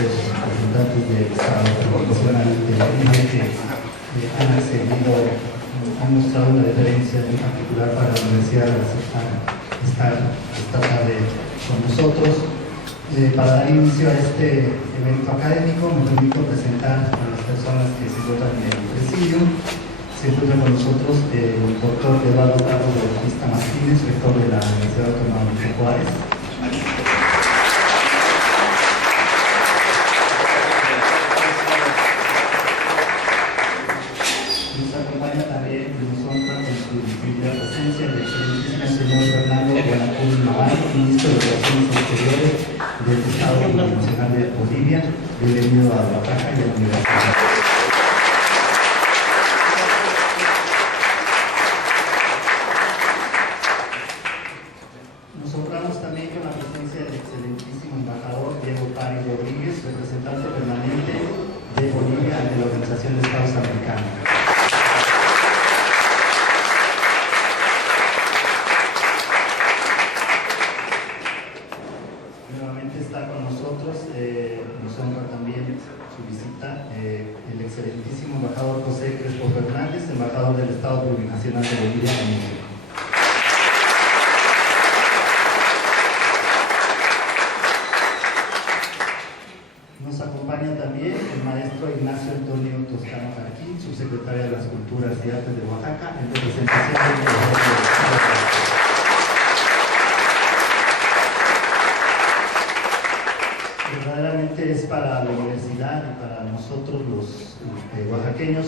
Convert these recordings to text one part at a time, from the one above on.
nuestros representantes del Estado proporcionalmente que han accedido, han mostrado una deferencia en particular para la universidad de aceptar estar esta tarde con nosotros. Para dar inicio a este evento académico, me permito presentar a las personas que se encuentran en el presidio. Se encuentra con nosotros el doctor Eduardo Carlos Bautista Martínez, rector de la Universidad Autónoma de Juárez. Nos acompaña también, nos honra con su distinguida presencia, el excelentísimo señor Fernando Guanacún Navarro, ministro de Relaciones Exteriores del Estado Nacional de Bolivia. Bienvenido a Oaxaca y a la Universidad. Nos honramos también con la presencia del excelentísimo embajador Diego Pari Rodríguez, representante permanente de Bolivia ante la Organización de Estados Americanos. Está con nosotros, nos honra también su visita, el excelentísimo embajador José Crespo Fernández, embajador del Estado Plurinacional de Bolivia en México. Nos acompaña también el maestro Ignacio Antonio Toscano Jarquín, subsecretario de las Culturas y Artes de Oaxaca, en representación del Consejo de Estado. Verdaderamente es para la universidad y para nosotros los oaxaqueños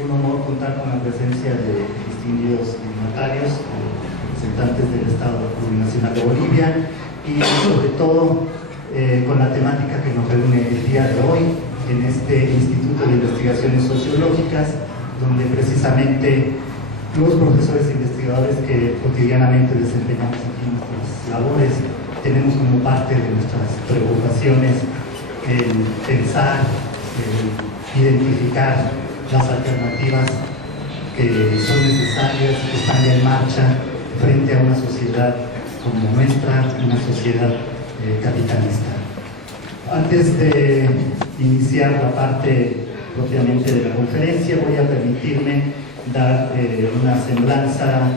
un honor contar con la presencia de distinguidos dignatarios, representantes del Estado Plurinacional de Bolivia y sobre todo con la temática que nos reúne el día de hoy en este Instituto de Investigaciones Sociológicas, donde precisamente los profesores e investigadores que cotidianamente desempeñamos aquí nuestras labores tenemos como parte de nuestras preocupaciones el pensar, el identificar las alternativas que son necesarias, que están ya en marcha frente a una sociedad como nuestra, una sociedad capitalista. Antes de iniciar la parte propiamente de la conferencia, voy a permitirme dar una semblanza,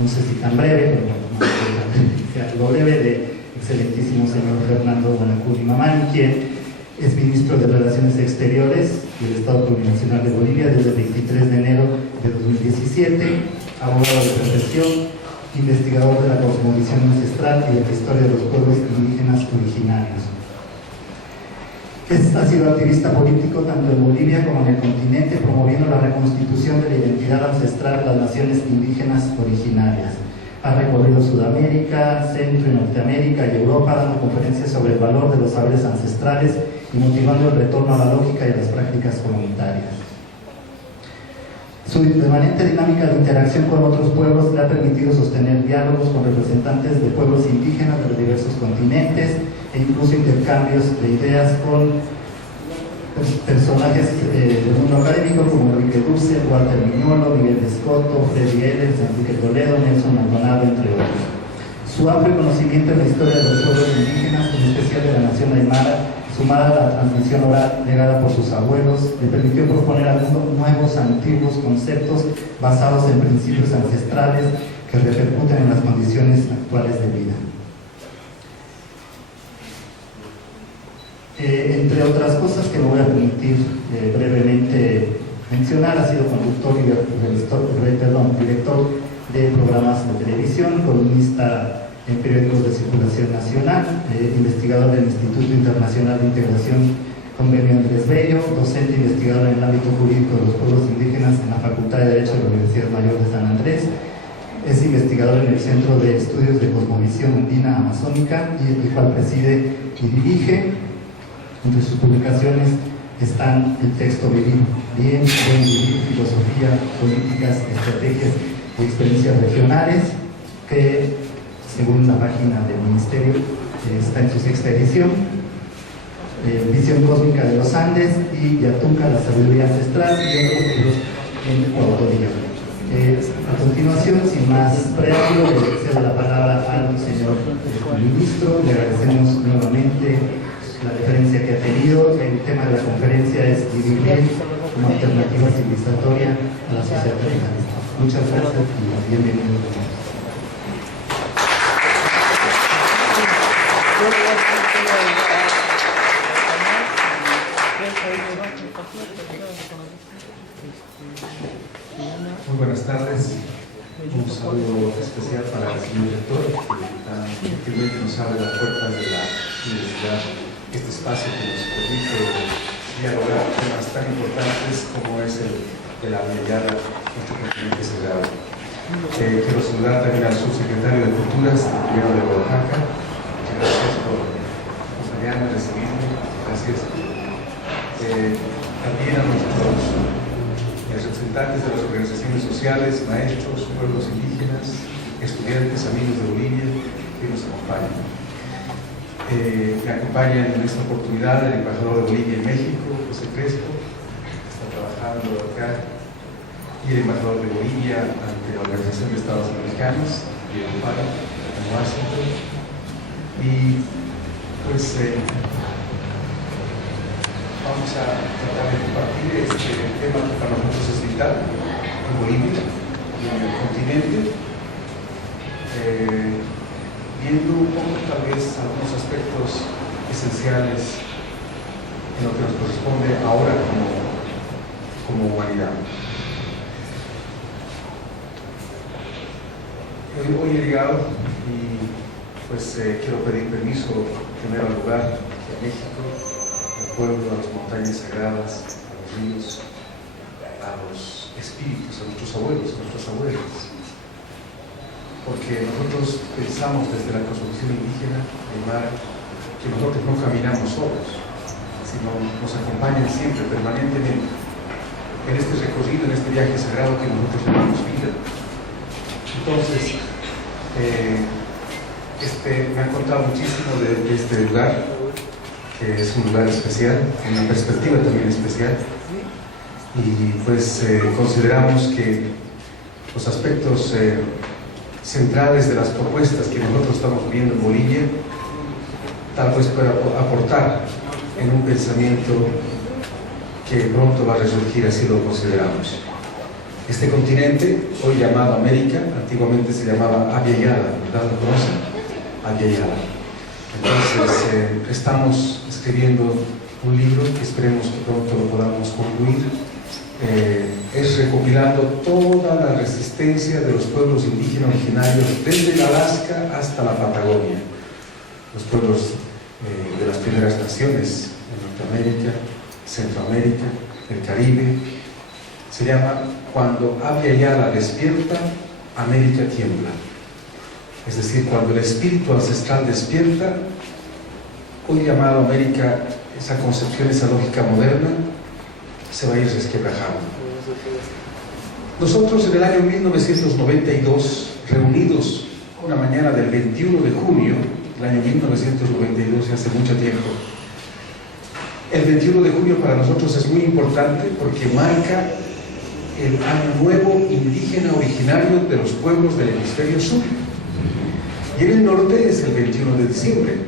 no sé si tan breve, pero lo breve de excelentísimo señor Fernando Guanacún Mamani, quien es ministro de Relaciones Exteriores del Estado Plurinacional de Bolivia desde el 23 de enero de 2017, abogado de profesión, investigador de la cosmovisión ancestral y de la historia de los pueblos indígenas originarios. Ha sido activista político tanto en Bolivia como en el continente, promoviendo la reconstitución de la identidad ancestral de las naciones indígenas originarias. Ha recorrido Sudamérica, Centro y Norteamérica y Europa, dando conferencias sobre el valor de los saberes ancestrales y motivando el retorno a la lógica y a las prácticas comunitarias. Su permanente dinámica de interacción con otros pueblos le ha permitido sostener diálogos con representantes de pueblos indígenas de los diversos continentes e incluso intercambios de ideas con personajes del mundo académico como Enrique Dussel, Walter Miñolo, Miguel Escoto, Freddy Ehlers, Enrique Toledo, Nelson Maldonado, entre otros. Su amplio conocimiento en la historia de los pueblos indígenas, en especial de la nación aymara, sumada a la transmisión oral legada por sus abuelos, le permitió proponer algunos nuevos, antiguos conceptos basados en principios ancestrales que repercuten en las condiciones actuales de vida. Entre otras cosas que me voy a permitir brevemente mencionar, ha sido conductor y director de programas de televisión, columnista en periódicos de circulación nacional, investigador del Instituto Internacional de Integración Convenio Andrés Bello, docente investigador en el ámbito jurídico de los pueblos indígenas en la Facultad de Derecho de la Universidad Mayor de San Andrés, es investigador en el Centro de Estudios de Cosmovisión Andina Amazónica, y el cual preside y dirige. Entre sus publicaciones están el texto Vivir Bien, Buen Vivir, Filosofía, Políticas, Estrategias y Experiencias Regionales, que según la página del Ministerio está en su sexta edición. Visión Cósmica de los Andes y Yatunca, la Sabiduría Ancestral, y otros libros en coautoría. A continuación, sin más preámbulo, le cedo la palabra al señor ministro. Le agradecemos nuevamente la referencia que ha tenido. El tema de la conferencia es Vivir Bien como alternativa civilizatoria a la sociedad capitalista. Muchas gracias y bienvenidos. Muy buenas tardes. Un saludo especial para el señor rector, que tan gentilmente nos abre las puertas de la universidad, este espacio que nos permite dialogar temas tan importantes como es el de la brillada nuestro continente sagrado. Quiero saludar también al subsecretario de Culturas, el primero de Oaxaca. Muchas gracias por acompañarme, recibirme. Gracias. También a nuestros representantes de las organizaciones sociales, maestros, pueblos indígenas, estudiantes, amigos de Bolivia que nos acompañan. Me acompaña en esta oportunidad el embajador de Bolivia en México, José Crespo, que está trabajando acá, y el embajador de Bolivia ante la Organización de Estados Americanos, Diego Faro, en Washington. Y pues vamos a tratar de compartir este tema que para nosotros es vital en Bolivia y en el continente, viendo un poco tal vez algunos aspectos esenciales en lo que nos corresponde ahora como humanidad. Hoy he llegado y pues quiero pedir permiso en primer lugar a México, al pueblo, a las montañas sagradas, a los ríos, a los espíritus, a nuestros abuelos, a nuestras abuelas. Porque nosotros pensamos desde la cosmovisión indígena, el mar, que nosotros no caminamos solos, sino nos acompañan siempre, permanentemente, en este recorrido, en este viaje sagrado que nosotros llamamos vida. Entonces, me han contado muchísimo de este lugar, que es un lugar especial, una perspectiva también especial, y pues consideramos que los aspectos centrales de las propuestas que nosotros estamos viendo en Bolivia tal vez pueda aportar en un pensamiento que pronto va a resurgir, así lo consideramos. Este continente, hoy llamado América, antiguamente se llamaba Abya Yala, ¿verdad? ¿Lo conocen? Abya Yala. Entonces, estamos escribiendo un libro que esperemos que pronto lo podamos concluir. Es recopilando toda la resistencia de los pueblos indígenas originarios desde el Alaska hasta la Patagonia, los pueblos de las primeras naciones en Norteamérica, Centroamérica, el Caribe. Se llama Cuando Abya Yala despierta, América tiembla. Es decir, cuando el espíritu ancestral despierta, hoy llamado América, esa concepción, esa lógica moderna, se va a ir resquebrajando. Nosotros en el año 1992, reunidos una mañana del 21 de junio, el año 1992, hace mucho tiempo, el 21 de junio para nosotros es muy importante porque marca el año nuevo indígena originario de los pueblos del hemisferio sur. Y en el norte es el 21 de diciembre.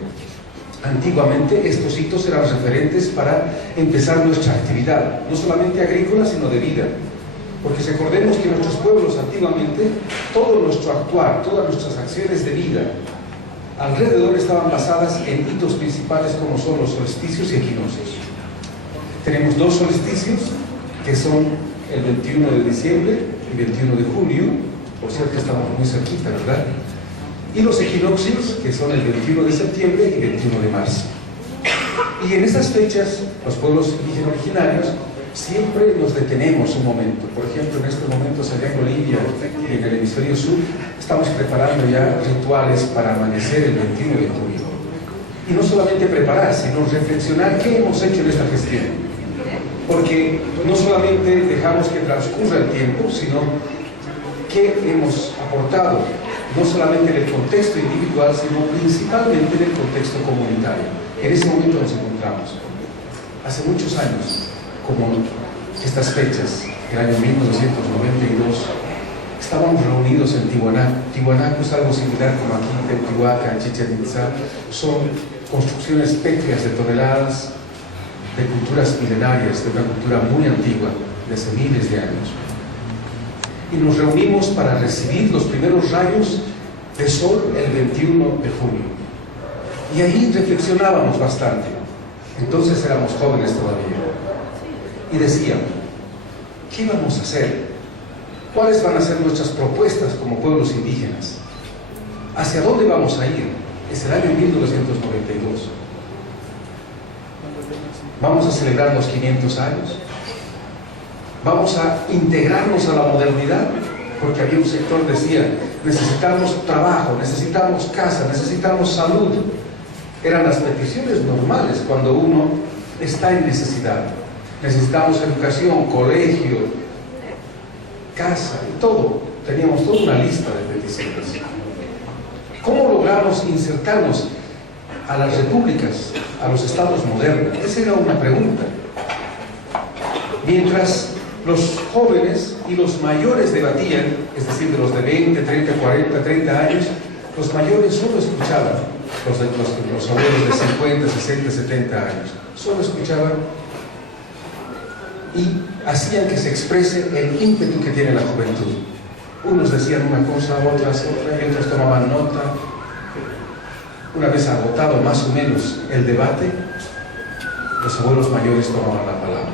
Antiguamente estos hitos eran referentes para empezar nuestra actividad, no solamente agrícola, sino de vida. Porque recordemos que nuestros pueblos antiguamente, todo nuestro actuar, todas nuestras acciones de vida, alrededor estaban basadas en hitos principales como son los solsticios y equinoccios. Tenemos dos solsticios, que son el 21 de diciembre y 21 de junio, por cierto estamos muy cerquita, ¿verdad? Y los equinoccios, que son el 21 de septiembre y 21 de marzo. Y en esas fechas, los pueblos indígenas originarios siempre nos detenemos un momento. Por ejemplo, en este momento, allá en Bolivia y en el hemisferio sur, estamos preparando ya rituales para amanecer el 21 de junio. Y no solamente preparar, sino reflexionar qué hemos hecho en esta gestión. Porque no solamente dejamos que transcurra el tiempo, sino qué hemos aportado, no solamente en el contexto individual, sino principalmente en el contexto comunitario. En ese momento nos encontramos. Hace muchos años, como estas fechas, el año 1992, estábamos reunidos en Tiwanaku. Tiwanaku es algo similar como aquí en Teotihuacán, Chichén Itzá, son construcciones pétreas de toneladas de culturas milenarias, de una cultura muy antigua, de hace miles de años. Y nos reunimos para recibir los primeros rayos de sol el 21 de junio. Y ahí reflexionábamos bastante. Entonces éramos jóvenes todavía. Y decíamos, ¿qué vamos a hacer? ¿Cuáles van a ser nuestras propuestas como pueblos indígenas? ¿Hacia dónde vamos a ir? Es el año 1992. ¿Vamos a celebrar los 500 años? ¿Vamos a integrarnos a la modernidad? Porque había un sector que decía, necesitamos trabajo, necesitamos casa, necesitamos salud. Eran las peticiones normales cuando uno está en necesidad. Necesitamos educación, colegio, casa, todo. Teníamos toda una lista de peticiones. ¿Cómo logramos insertarnos a las repúblicas, a los estados modernos? Esa era una pregunta. Mientras los jóvenes y los mayores debatían, es decir, de los de 20, 30, 40, 30 años, los mayores solo escuchaban, los abuelos de 50, 60, 70 años, solo escuchaban y hacían que se exprese el ímpetu que tiene la juventud. Unos decían una cosa, otras otra, y otros tomaban nota. Una vez agotado más o menos el debate, los abuelos mayores tomaban la palabra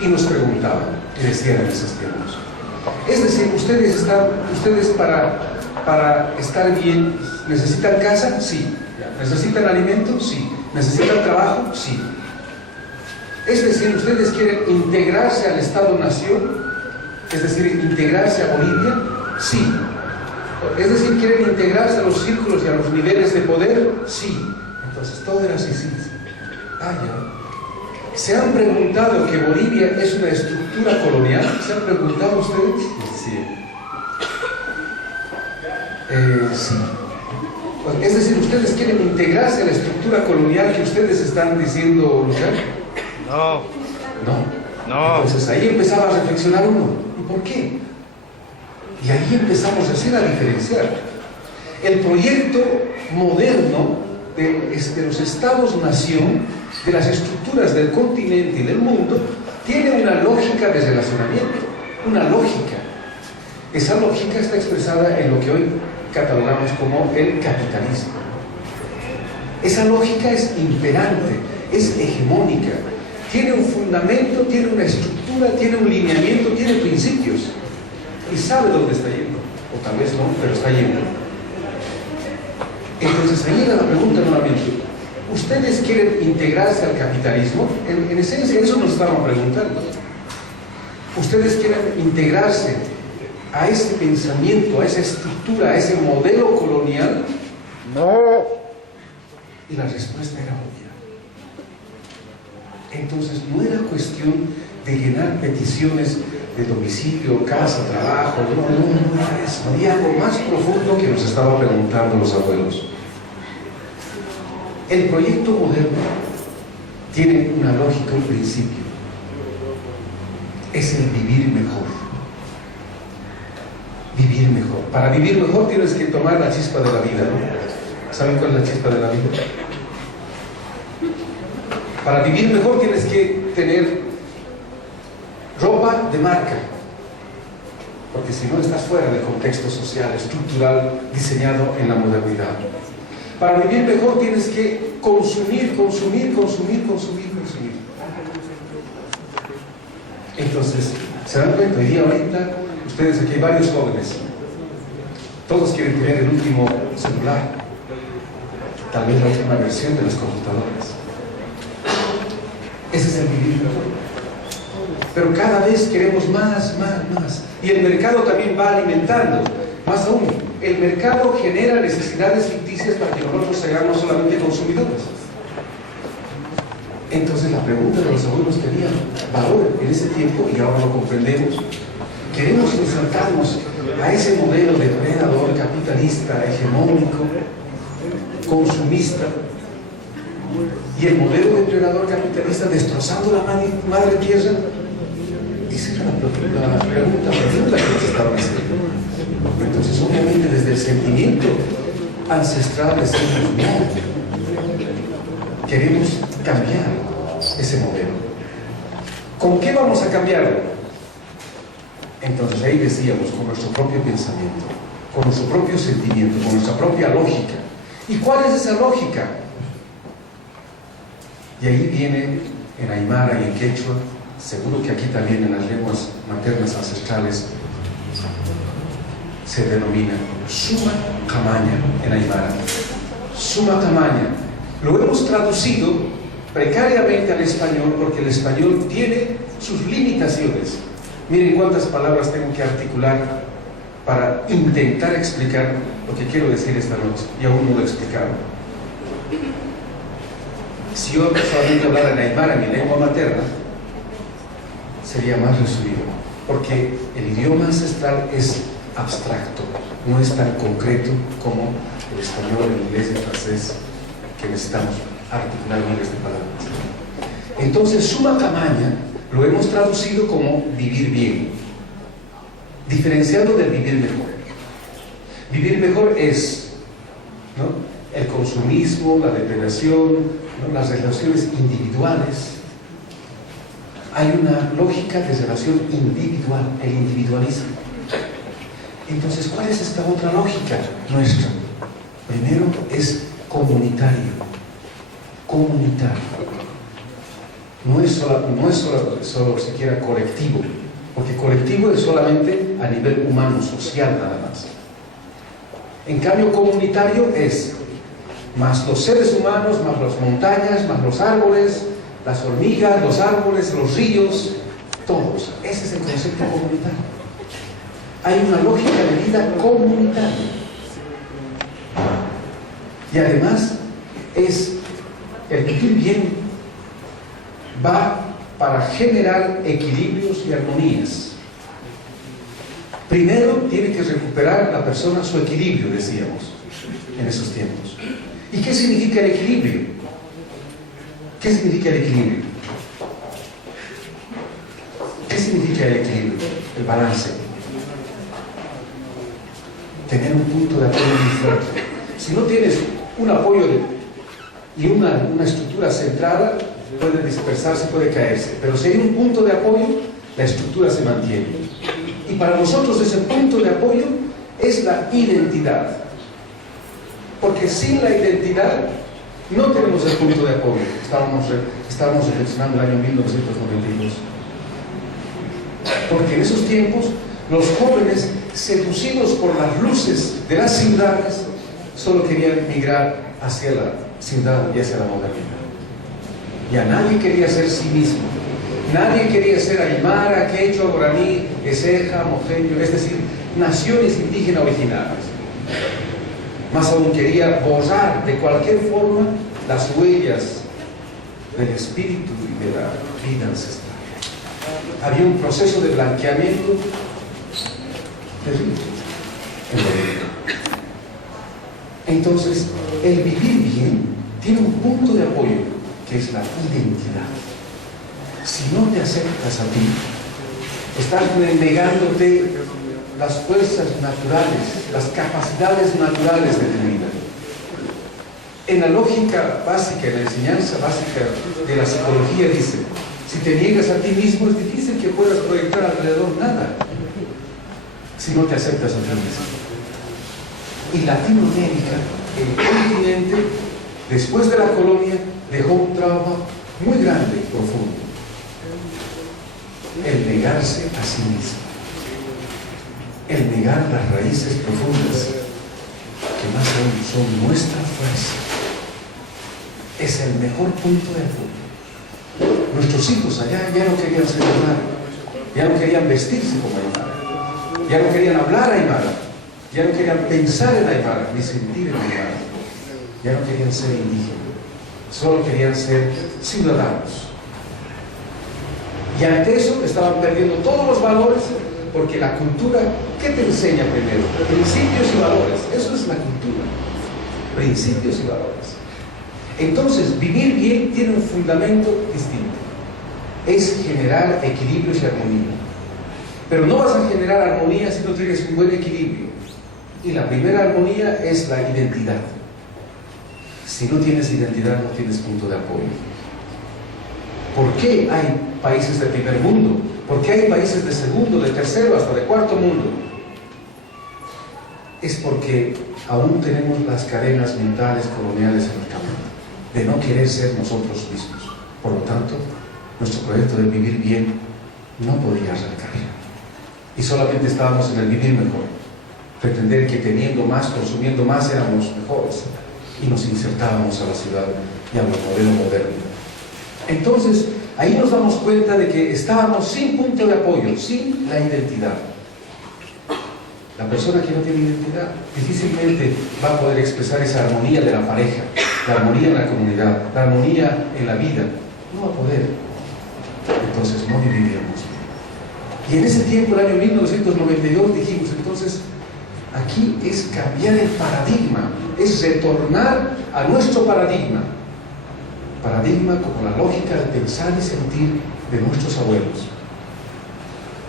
y nos preguntaban, y decían en esos tiempos, es decir, ustedes para estar bien, ¿necesitan casa? Sí. ¿Necesitan alimento? Sí. ¿Necesitan trabajo? Sí. Es decir, ¿ustedes quieren integrarse al Estado-Nación? Es decir, integrarse a Bolivia? Sí. Es decir, ¿quieren integrarse a los círculos y a los niveles de poder? Sí. Entonces todo era así, sí. Ah, ya. ¿Se han preguntado que Bolivia es una estructura colonial? ¿Se han preguntado ustedes? Sí. Sí. Es decir, ¿ustedes quieren integrarse a la estructura colonial que ustedes están diciendo luchar? No. No. Entonces ahí empezaba a reflexionar uno. ¿Y por qué? Y ahí empezamos a diferenciar. El proyecto moderno de los estados-nación, de las estructuras del continente y del mundo, tiene una lógica de relacionamiento, una lógica. Esa lógica está expresada en lo que hoy catalogamos como el capitalismo. Esa lógica es imperante, es hegemónica, tiene un fundamento, tiene una estructura, tiene un lineamiento, tiene principios y sabe dónde está yendo, o tal vez no, pero está yendo. Entonces ahí era la pregunta nuevamente, ¿ustedes quieren integrarse al capitalismo? En esencia eso nos estaban preguntando. ¿Ustedes quieren integrarse a ese pensamiento, a esa estructura, a ese modelo colonial? No. Y la respuesta era obvia. Entonces no era cuestión de llenar peticiones de domicilio, casa, trabajo, no era eso. Había algo más profundo que nos estaban preguntando los abuelos. El proyecto moderno tiene una lógica, un principio. Es el vivir mejor. Vivir mejor. Para vivir mejor tienes que tomar la chispa de la vida, ¿no? ¿Saben cuál es la chispa de la vida? Para vivir mejor tienes que tener ropa de marca, porque si no estás fuera del contexto social, estructural, diseñado en la modernidad. Para vivir mejor tienes que consumir. Entonces, ¿se dan cuenta? Hoy día, ahorita, ustedes aquí hay varios jóvenes, todos quieren tener el último celular, tal vez la última versión de las computadoras. Ese es el vivir mejor. Pero cada vez queremos más. Y el mercado también va alimentando. Más aún, el mercado genera necesidades ficticias para que nosotros seamos solamente consumidores. Entonces la pregunta de los abuelos tenía valor en ese tiempo y ahora lo comprendemos. Queremos insertarnos a ese modelo depredador, capitalista, hegemónico, consumista. Y el modelo depredador capitalista destrozando la madre tierra. Esa era la pregunta profunda que nos estaban haciendo. Entonces, obviamente, desde el sentimiento ancestral decimos no. queremos cambiar ese modelo. ¿Con qué vamos a cambiarlo? Entonces ahí decíamos, con nuestro propio pensamiento, con nuestro propio sentimiento, con nuestra propia lógica. ¿Y cuál es esa lógica? Y ahí viene en aymara y en quechua, seguro que aquí también en las lenguas maternas ancestrales se denomina suma camaña en aymara. Suma camaña. Lo hemos traducido precariamente al español porque el español tiene sus limitaciones. Miren cuántas palabras tengo que articular para intentar explicar lo que quiero decir esta noche, y aún no lo he explicado. Si yo solamente hablara en aymara, mi lengua materna, sería más resumido, porque el idioma ancestral es abstracto, no es tan concreto como el español, el inglés y el francés, que necesitamos articular miles de palabras. Entonces, suma camaña lo hemos traducido como vivir bien, diferenciando del vivir mejor. Vivir mejor es, ¿no?, el consumismo, la depredación, ¿no?, las relaciones individuales. Hay una lógica de relación individual, el individualismo. Entonces, ¿cuál es esta otra lógica nuestra? Primero es comunitario. Comunitario. No es solo siquiera colectivo, porque colectivo es solamente a nivel humano, social nada más. En cambio, comunitario es más los seres humanos, más las montañas, más los árboles, las hormigas, los árboles, los ríos, todos. Ese es el concepto comunitario. Hay una lógica de vida comunitaria. Y además es el vivir bien va para generar equilibrios y armonías. Primero tiene que recuperar la persona su equilibrio, decíamos, en esos tiempos. ¿Y qué significa el equilibrio? ¿Qué significa el equilibrio? ¿Qué significa el equilibrio? El balance. Tener un punto de apoyo muy fuerte. Si no tienes un apoyo y una estructura centrada, puede dispersarse, puede caerse. Pero si hay un punto de apoyo, la estructura se mantiene. Y para nosotros ese punto de apoyo es la identidad. Porque sin la identidad no tenemos el punto de apoyo. Estábamos reflexionando el año 1992. Porque en esos tiempos los jóvenes, seducidos por las luces de las ciudades, solo querían migrar hacia la ciudad y hacia la modernidad. Ya nadie quería ser sí mismo. Nadie quería ser aymara, quechua, guaraní, eseja, mojeño, es decir, naciones indígenas originales. Más aún quería borrar de cualquier forma las huellas del espíritu y de la vida ancestral. Había un proceso de blanqueamiento terrible. Entonces, el vivir bien tiene un punto de apoyo, que es la identidad. Si no te aceptas a ti, estás negándote las fuerzas naturales, las capacidades naturales de tu vida. En la lógica básica, en la enseñanza básica de la psicología dice, si te niegas a ti mismo es difícil que puedas proyectar alrededor nada, si no te aceptas a ti mismo. Y Latinoamérica, el continente, después de la colonia, dejó un trauma muy grande y profundo. El negarse a sí mismo. El negar las raíces profundas, que más aún son nuestra fuerza. Es el mejor punto de apoyo. Nuestros hijos allá ya no querían ser aymara, ya no querían vestirse como aymara, ya no querían hablar aymara, ya no querían pensar en aymara, ni sentir en aymara, ya no querían ser indígenas, solo querían ser ciudadanos. Y ante eso estaban perdiendo todos los valores, porque la cultura, ¿qué te enseña primero? Principios y valores. Eso es la cultura. Principios y valores. Entonces, vivir bien tiene un fundamento distinto. Es generar equilibrios y armonía. Pero no vas a generar armonía si no tienes un buen equilibrio. Y la primera armonía es la identidad. Si no tienes identidad, no tienes punto de apoyo. ¿Por qué hay países de primer mundo? ¿Por qué hay países de segundo, de tercero, hasta de cuarto mundo? Es porque aún tenemos las cadenas mentales coloniales en el camino, de no querer ser nosotros mismos. Por lo tanto, nuestro proyecto de vivir bien no podía arrancar. Y solamente estábamos en el vivir mejor. Pretender que teniendo más, consumiendo más, éramos mejores. Y nos insertábamos a la ciudad y al modelo moderno. Entonces, ahí nos damos cuenta de que estábamos sin punto de apoyo, sin la identidad. La persona que no tiene identidad difícilmente va a poder expresar esa armonía de la pareja, la armonía en la comunidad, la armonía en la vida. No va a poder. Entonces no viviríamos. Y en ese tiempo, el año 1992, dijimos, entonces, aquí es cambiar el paradigma, es retornar a nuestro paradigma. Paradigma como la lógica de pensar y sentir de nuestros abuelos.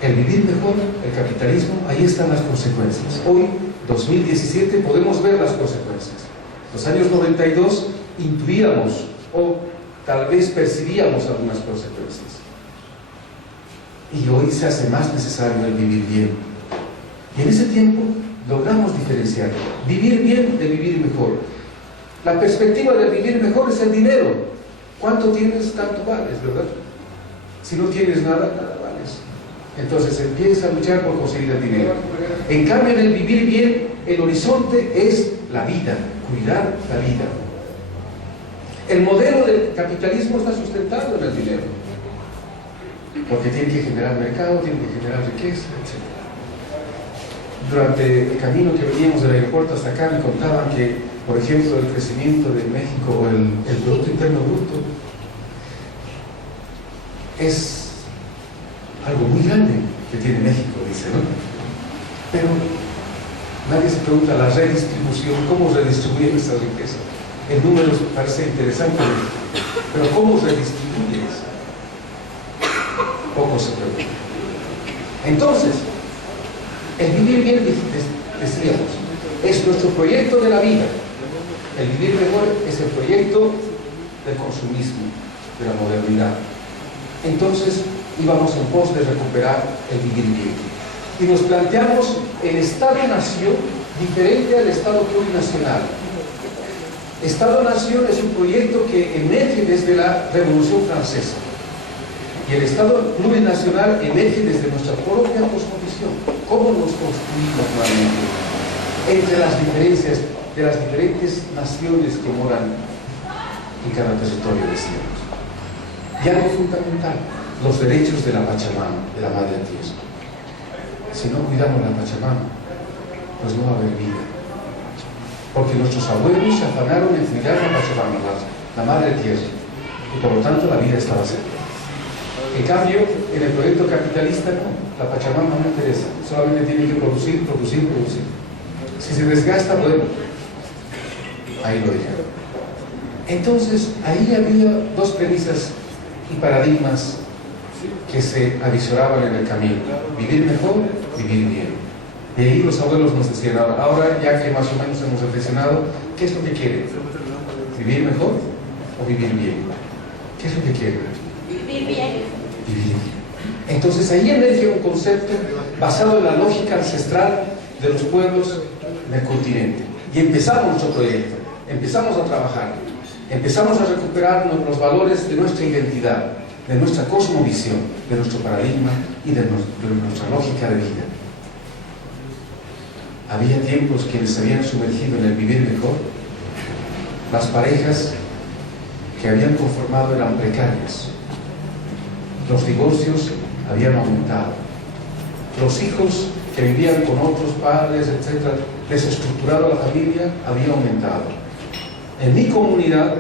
El vivir mejor, el capitalismo, ahí están las consecuencias. Hoy, 2017, podemos ver las consecuencias. Los años 92 intuíamos o tal vez percibíamos algunas consecuencias. Y hoy se hace más necesario el vivir bien. Y en ese tiempo logramos diferenciar vivir bien de vivir mejor. La perspectiva del vivir mejor es el dinero. ¿Cuánto tienes? Tanto vales, ¿verdad? Si no tienes nada, nada vales. Entonces empieza a luchar por conseguir el dinero. En cambio, en el vivir bien, el horizonte es la vida, cuidar la vida. El modelo del capitalismo está sustentado en el dinero, porque tiene que generar mercado, tiene que generar riqueza, etc. Durante el camino que veníamos del aeropuerto hasta acá me contaban que, por ejemplo, el crecimiento de México o el Producto Interno Bruto es algo muy grande que tiene México, dice, ¿no? Pero nadie se pregunta la redistribución, cómo redistribuyen esa riqueza. El número parece interesante, pero ¿cómo redistribuyes? Poco se pregunta. Entonces, el vivir bien, decíamos, es nuestro proyecto de la vida. El vivir mejor es el proyecto del consumismo, de la modernidad. Entonces, íbamos en pos de recuperar el vivir bien. Y nos planteamos el Estado-Nación diferente al Estado plurinacional. Estado-Nación es un proyecto que emerge desde la Revolución Francesa. Y el Estado plurinacional emerge desde nuestra propia cosmovisión. ¿Cómo nos construimos realmente? Entre las diferencias de las diferentes naciones que moran en cada territorio, decíamos. Y algo fundamental, los derechos de la Pachamama, de la Madre Tierra. Si no cuidamos la Pachamama, pues no va a haber vida. Porque nuestros abuelos se afanaron en cuidar la Pachamama, la Madre Tierra. Y por lo tanto la vida estaba cerca. En cambio, en el proyecto capitalista no, la Pachamama no interesa, solamente tiene que producir. Si se desgasta, bueno, ahí lo dejan. Entonces, ahí había dos premisas y paradigmas que se avisoraban en el camino: vivir mejor, vivir bien. Y ahí los abuelos nos decían, ahora ya que más o menos hemos reflexionado, ¿qué es lo que quieren? ¿Vivir mejor o vivir bien? ¿Qué es lo que quieren? Vivir bien. Vivir. Entonces ahí emerge un concepto basado en la lógica ancestral de los pueblos del continente. Y empezamos nuestro proyecto, empezamos a trabajar, empezamos a recuperar los valores de nuestra identidad, de nuestra cosmovisión, de nuestro paradigma y de nuestra lógica de vida. Había tiempos quienes se habían sumergido en el vivir mejor. Las parejas que habían conformado eran precarias. Los divorcios habían aumentado. Los hijos que vivían con otros padres, etc., desestructurado la familia, había aumentado. En mi comunidad,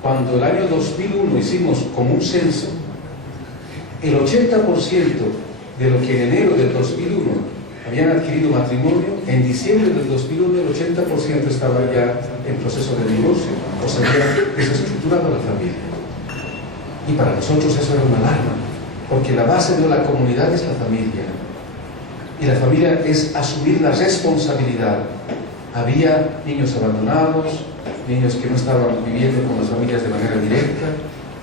cuando el año 2001 hicimos como un censo, el 80% de lo que en enero del 2001 habían adquirido matrimonio, en diciembre del 2001 el 80% estaba ya en proceso de divorcio, o se había desestructurado la familia. Y para nosotros eso era una alarma, porque la base de la comunidad es la familia. Y la familia es asumir la responsabilidad. Había niños abandonados, niños que no estaban viviendo con las familias de manera directa.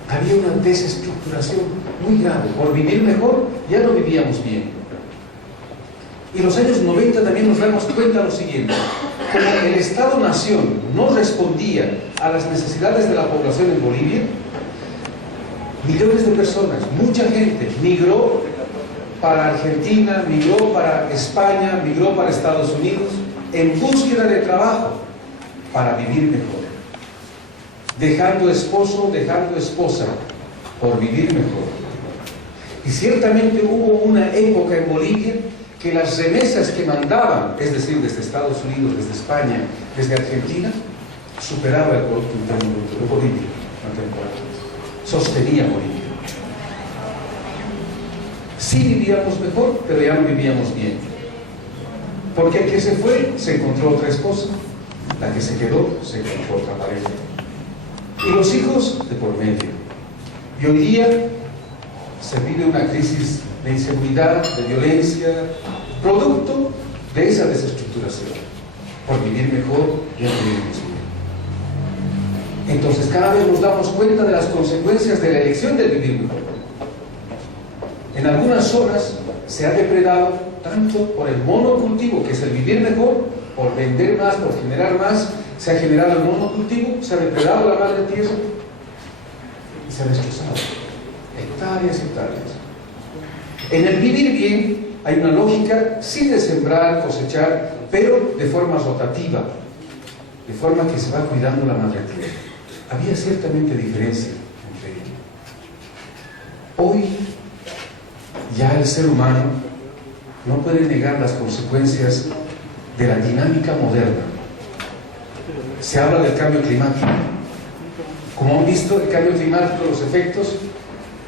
Había una desestructuración muy grave. Por vivir mejor, ya no vivíamos bien. Y en los años 90 también nos damos cuenta de lo siguiente: como el Estado-Nación no respondía a las necesidades de la población en Bolivia, millones de personas, mucha gente migró para Argentina, migró para España, migró para Estados Unidos en búsqueda de trabajo para vivir mejor, dejando esposo, dejando esposa por vivir mejor. Y ciertamente hubo una época en Bolivia que las remesas que mandaban, es decir, desde Estados Unidos, desde España, desde Argentina, superaba el Producto Interno Bruto de Bolivia, una temporada. Sostenía Bolivia. Sí vivíamos mejor, pero ya no vivíamos bien. Porque el que se fue, se encontró otra esposa. La que se quedó, se encontró otra pareja. Y los hijos de por medio. Y hoy día se vive una crisis de inseguridad, de violencia, producto de esa desestructuración. Por vivir mejor, ya no vivimos bien. Entonces cada vez nos damos cuenta de las consecuencias de la elección del vivir mejor. En algunas zonas se ha depredado tanto por el monocultivo, que es el vivir mejor, por vender más, por generar más, se ha generado el monocultivo, se ha depredado la madre tierra y se ha destrozado hectáreas y hectáreas. En el vivir bien hay una lógica, sí, de sembrar, cosechar, pero de forma rotativa, de forma que se va cuidando la madre tierra. Había ciertamente diferencia entre ellos. Hoy ya el ser humano no puede negar las consecuencias de la dinámica moderna. Se habla del cambio climático. Como han visto, el cambio climático, los efectos,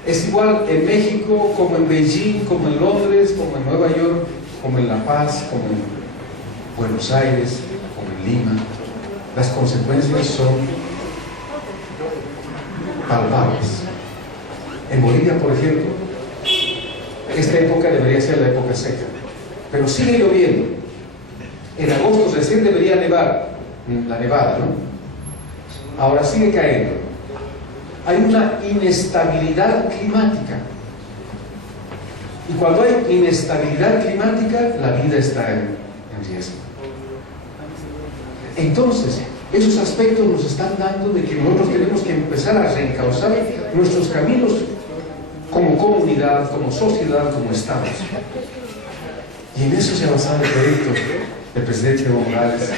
es igual en México, como en Beijing, como en Londres, como en Nueva York, como en La Paz, como en Buenos Aires, como en Lima. Las consecuencias son palpables. En Bolivia, por ejemplo, esta época debería ser la época seca, pero sigue lloviendo. En agosto recién debería nevar, la nevada, ¿no? Ahora sigue cayendo. Hay una inestabilidad climática. Y cuando hay inestabilidad climática, la vida está en riesgo. Entonces, esos aspectos nos están dando de que nosotros tenemos que empezar a reencauzar nuestros caminos como comunidad, como sociedad, como Estado. Y en eso se ha basado el proyecto del presidente Evo Morales.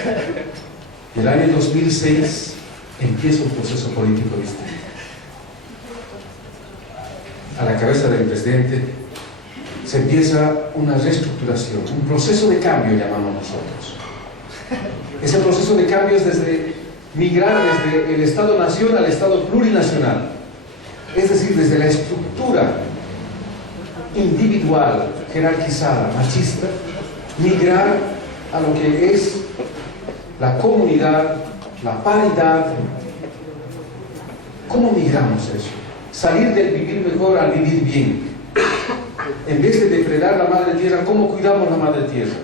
En el año 2006 empieza un proceso político distinto. A la cabeza del presidente se empieza una reestructuración, un proceso de cambio, llamamos nosotros. Ese proceso de cambio es desde migrar desde el Estado-Nación al Estado plurinacional. Es decir, desde la estructura individual, jerarquizada, machista, migrar a lo que es la comunidad, la paridad. ¿Cómo migramos eso? Salir del vivir mejor al vivir bien. En vez de depredar la madre tierra, ¿cómo cuidamos la madre tierra?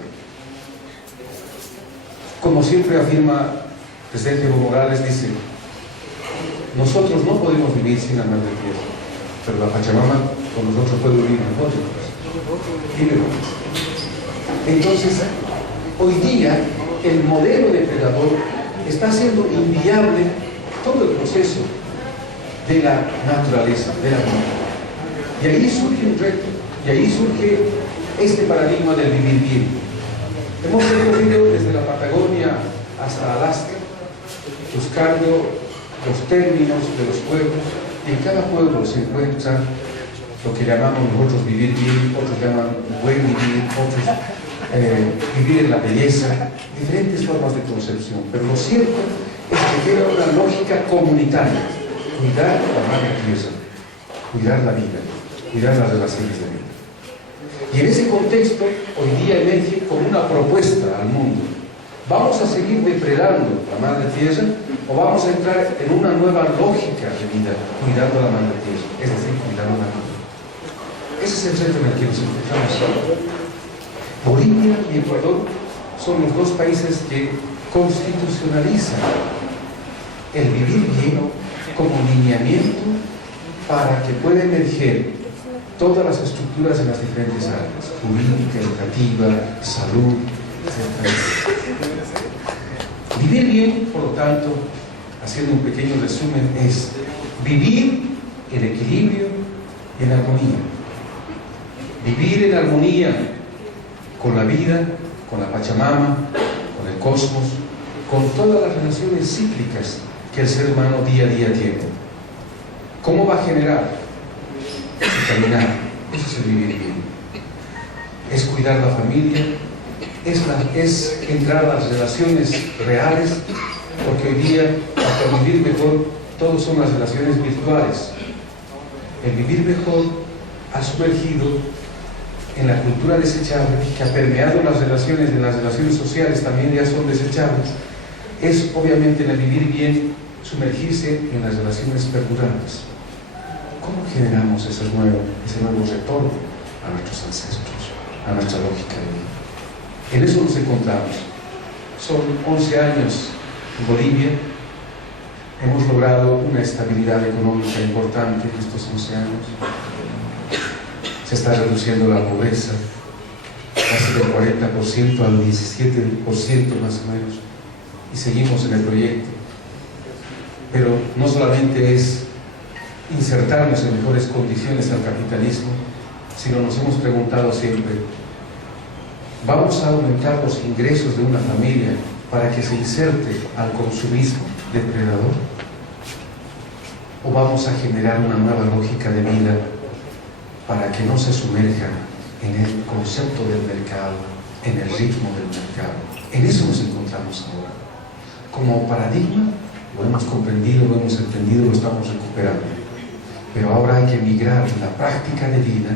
Como siempre afirma el presidente Evo Morales, dice: nosotros no podemos vivir sin la madre tierra, pero la Pachamama con nosotros puede vivir mejor. Entonces, hoy día el modelo depredador está haciendo inviable todo el proceso de la naturaleza, de la vida. Y ahí surge un reto, y ahí surge este paradigma del vivir bien. Hemos recorrido desde la Patagonia hasta Alaska, buscando los términos de los pueblos, y en cada pueblo se encuentra lo que llamamos nosotros vivir bien, otros llaman buen vivir, otros vivir en la belleza, diferentes formas de concepción. Pero lo cierto es que queda una lógica comunitaria: cuidar la madre tierra, cuidar la vida, cuidar las relaciones de vida. Y en ese contexto, hoy día emerge como una propuesta al mundo: ¿vamos a seguir depredando la madre tierra o vamos a entrar en una nueva lógica de vida, cuidando la madre tierra, es decir, cuidando la vida? Ese es el reto en el que nos enfrentamos. Bolivia y Ecuador son los dos países que constitucionalizan el vivir bien como lineamiento para que pueda emerger todas las estructuras en las diferentes áreas, jurídica, educativa, salud, etc. Vivir bien, por lo tanto, haciendo un pequeño resumen, es vivir en equilibrio y en armonía. Vivir en armonía con la vida, con la Pachamama, con el cosmos, con todas las relaciones cíclicas que el ser humano día a día tiene. ¿Cómo va a generar? Caminar. Eso es el vivir bien. Es cuidar la familia, es entrar a las relaciones reales, porque hoy día, para vivir mejor, todos son las relaciones virtuales. El vivir mejor ha sumergido en la cultura desechable, que ha permeado las relaciones, en las relaciones sociales también ya son desechables. Es obviamente en el vivir bien sumergirse en las relaciones perdurables. ¿Cómo generamos ese nuevo retorno a nuestros ancestros, a nuestra lógica de vida? En eso nos encontramos. Son 11 años en Bolivia. Hemos logrado una estabilidad económica importante en estos 11 años. Se está reduciendo la pobreza casi del 40% al 17% más o menos. Y seguimos en el proyecto. Pero no solamente es insertarnos en mejores condiciones al capitalismo, sino nos hemos preguntado siempre, ¿vamos a aumentar los ingresos de una familia para que se inserte al consumismo depredador? ¿O vamos a generar una nueva lógica de vida para que no se sumerja en el concepto del mercado, en el ritmo del mercado? En eso nos encontramos ahora. Como paradigma, lo hemos comprendido, lo hemos entendido, lo estamos recuperando. Pero ahora hay que migrar en la práctica de vida,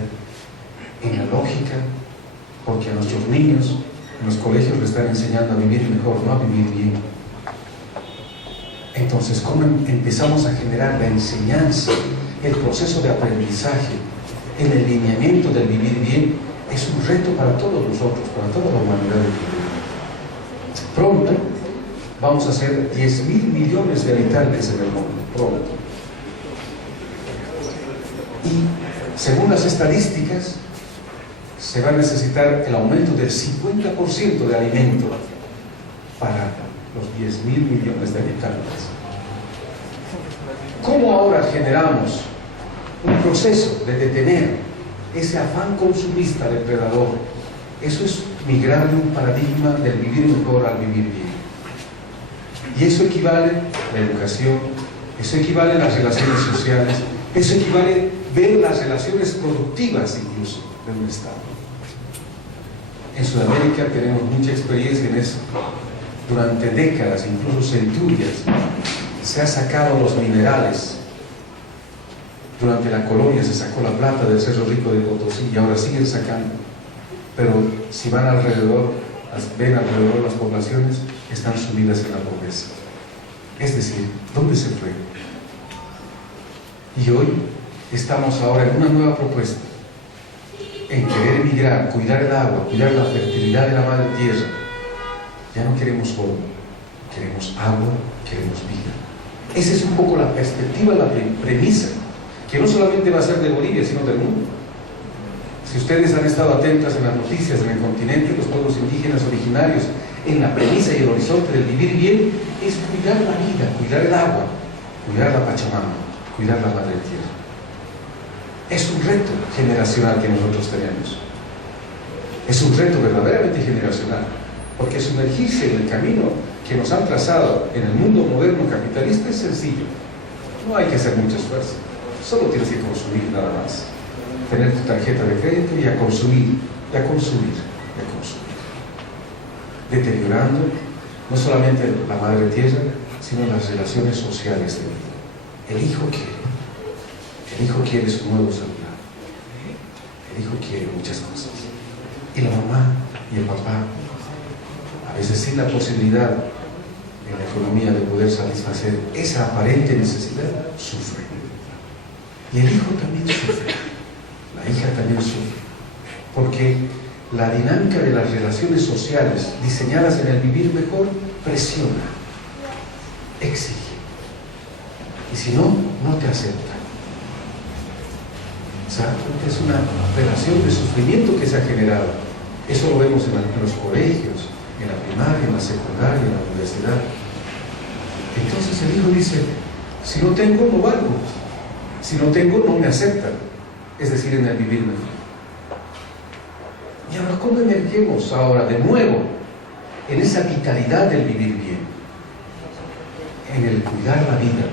en la lógica, porque a nuestros niños en los colegios les están enseñando a vivir mejor, no a vivir bien. Entonces, ¿cómo empezamos a generar la enseñanza, el proceso de aprendizaje, en el lineamiento del vivir bien? Es un reto para todos nosotros, para toda la humanidad del mundo. Pronto vamos a ser 10.000 millones de habitantes en el mundo, pronto. Y según las estadísticas, se va a necesitar el aumento del 50% de alimento para los 10.000 millones de habitantes. ¿Cómo ahora generamos un proceso de detener ese afán consumista depredador? Eso es migrar de un paradigma del vivir mejor al vivir bien. Y eso equivale a la educación, eso equivale a las relaciones sociales, eso equivale a ver las relaciones productivas incluso de un Estado. En Sudamérica tenemos mucha experiencia en eso. Durante décadas, incluso centurias, se ha sacado los minerales. Durante la colonia se sacó la plata del Cerro Rico de Potosí y ahora siguen sacando. Pero si van alrededor, ven alrededor las poblaciones, están sumidas en la pobreza. Es decir, ¿dónde se fue? Y hoy estamos ahora en una nueva propuesta, en querer migrar, cuidar el agua, cuidar la fertilidad de la madre tierra. Ya no queremos oro, queremos agua, queremos vida. Esa es un poco la perspectiva, la premisa, que no solamente va a ser de Bolivia, sino del mundo. Si ustedes han estado atentas en las noticias en el continente, los pueblos indígenas originarios, en la premisa y el horizonte del vivir bien, es cuidar la vida, cuidar el agua, cuidar la Pachamama, cuidar la madre tierra. Es un reto generacional que nosotros tenemos. Es un reto verdaderamente generacional, porque sumergirse en el camino que nos han trazado en el mundo moderno capitalista es sencillo. No hay que hacer mucho esfuerzo, solo tienes que consumir nada más. Tener tu tarjeta de crédito y a consumir, y a consumir, y a consumir. Deteriorando no solamente la madre tierra, sino las relaciones sociales de vida. El hijo quiere su nuevo celular. El hijo quiere muchas cosas. Y la mamá y el papá, a veces sin la posibilidad en la economía de poder satisfacer esa aparente necesidad, sufren. Y el hijo también sufre. La hija también sufre. Porque la dinámica de las relaciones sociales diseñadas en el vivir mejor presiona, exige. y si no, no te acepta. O sea, es una relación de sufrimiento que se ha generado. Eso lo vemos en los colegios, en la primaria, en la secundaria, en la universidad. Entonces el hijo dice, si no tengo, no valgo. Si no tengo, no me aceptan. Es decir, en el vivir mejor. Y ahora, ¿cómo emergemos ahora de nuevo en esa vitalidad del vivir bien? En el cuidar la vida.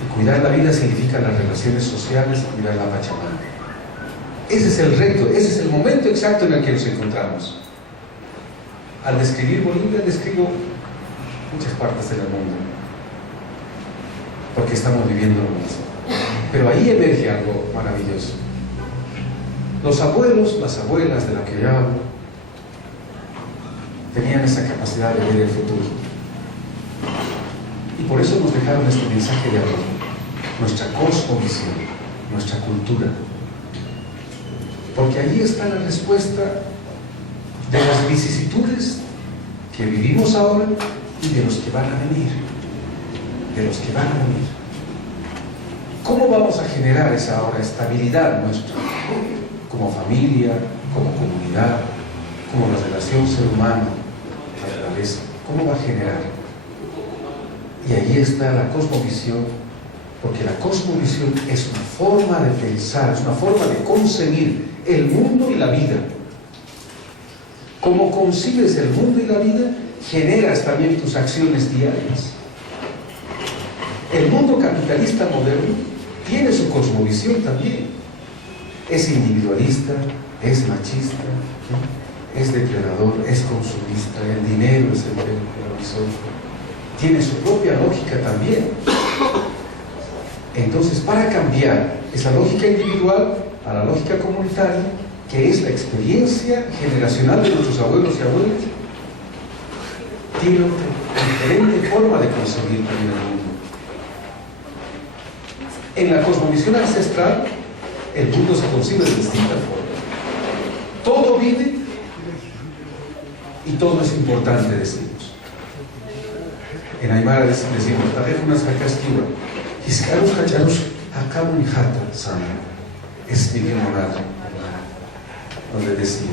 Y cuidar la vida significa las relaciones sociales, cuidar la Pachamama. Ese es el reto, ese es el momento exacto en el que nos encontramos. Al describir Bolivia, describo muchas partes del mundo, porque estamos viviendo lo mismo. Pero ahí emerge algo maravilloso. Los abuelos, las abuelas de la que yo hablo, tenían esa capacidad de ver el futuro. Y por eso nos dejaron este mensaje de amor, nuestra cosmovisión, nuestra cultura. Porque allí está la respuesta de las vicisitudes que vivimos ahora y de los que van a venir. De los que van a venir. ¿Cómo vamos a generar esa ahora estabilidad nuestra? Como familia, como comunidad, como la relación ser humano, naturaleza. ¿Cómo va a generar? Y ahí está la cosmovisión, porque la cosmovisión es una forma de pensar, es una forma de concebir el mundo y la vida. Como concibes el mundo y la vida, generas también tus acciones diarias. El mundo capitalista moderno tiene su cosmovisión también. Es individualista, es machista, ¿no? Es depredador, es consumista, el dinero es el televisor. Tiene su propia lógica también. Entonces, para cambiar esa lógica individual a la lógica comunitaria, que es la experiencia generacional de nuestros abuelos y abuelas, tiene otra diferente forma de concebir también el mundo. En la cosmovisión ancestral, el mundo se concibe de distinta forma. Todo vive y todo es importante, decimos. En Aymara decimos, Tarejunas Hakaskiwa, Hiskarus Hacharus Hakamun Hata Sana, es mi limonada, donde decía,